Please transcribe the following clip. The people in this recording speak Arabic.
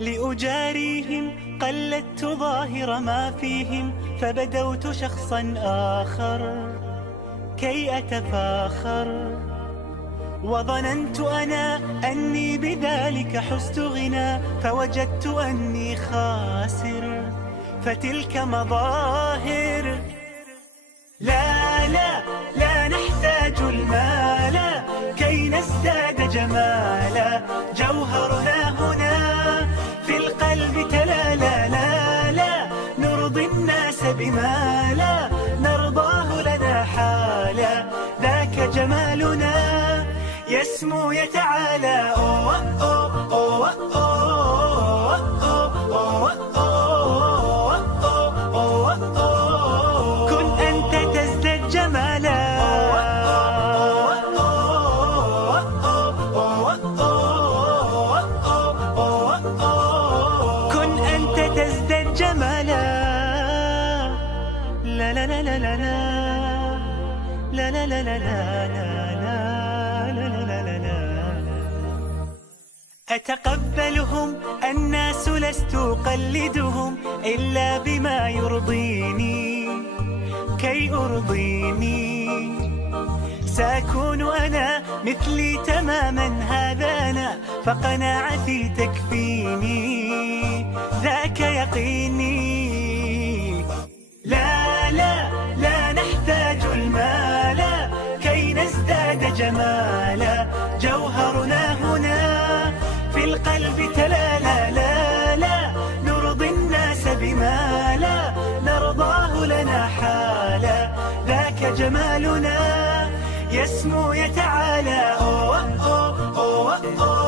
لأجاريهم قلدت ظاهر ما فيهم، فبدوت شخصا آخر كي أتفاخر، وظننت أنا أني بذلك حزت غنى، فوجدت أني خاسر، فتلك مظاهر. لا لا لا نحتاج المال كي نزداد جمالا، جوهرنا هنا في القلب تلالا. لا لا نرضي الناس بما لا نرضاه لنا حالا، ذاك جمالنا يسمو يتعالى. أوه أوه أوه أوه أوه أوه أوه. كن أنت تزداد جمالا، كن أنت تزداد جمالا. لا لا لا لا لا لا لا لا لا لا. أتقبلهم الناس لست أقلدهم إلا بما يرضيني كي أرضيني، سأكون أنا مثلي تماما هذا أنا، فقناعتي تكفيني ذاك يقيني. لا لا لا نحتاج المال كي نزداد جمالا، جوهرنا هنا في القلب تلالا. لا لا نرضي الناس بما لا نرضاه لنا حالا، ذاك جمالنا يسمو يتعالى. أوه أوه أوه أوه.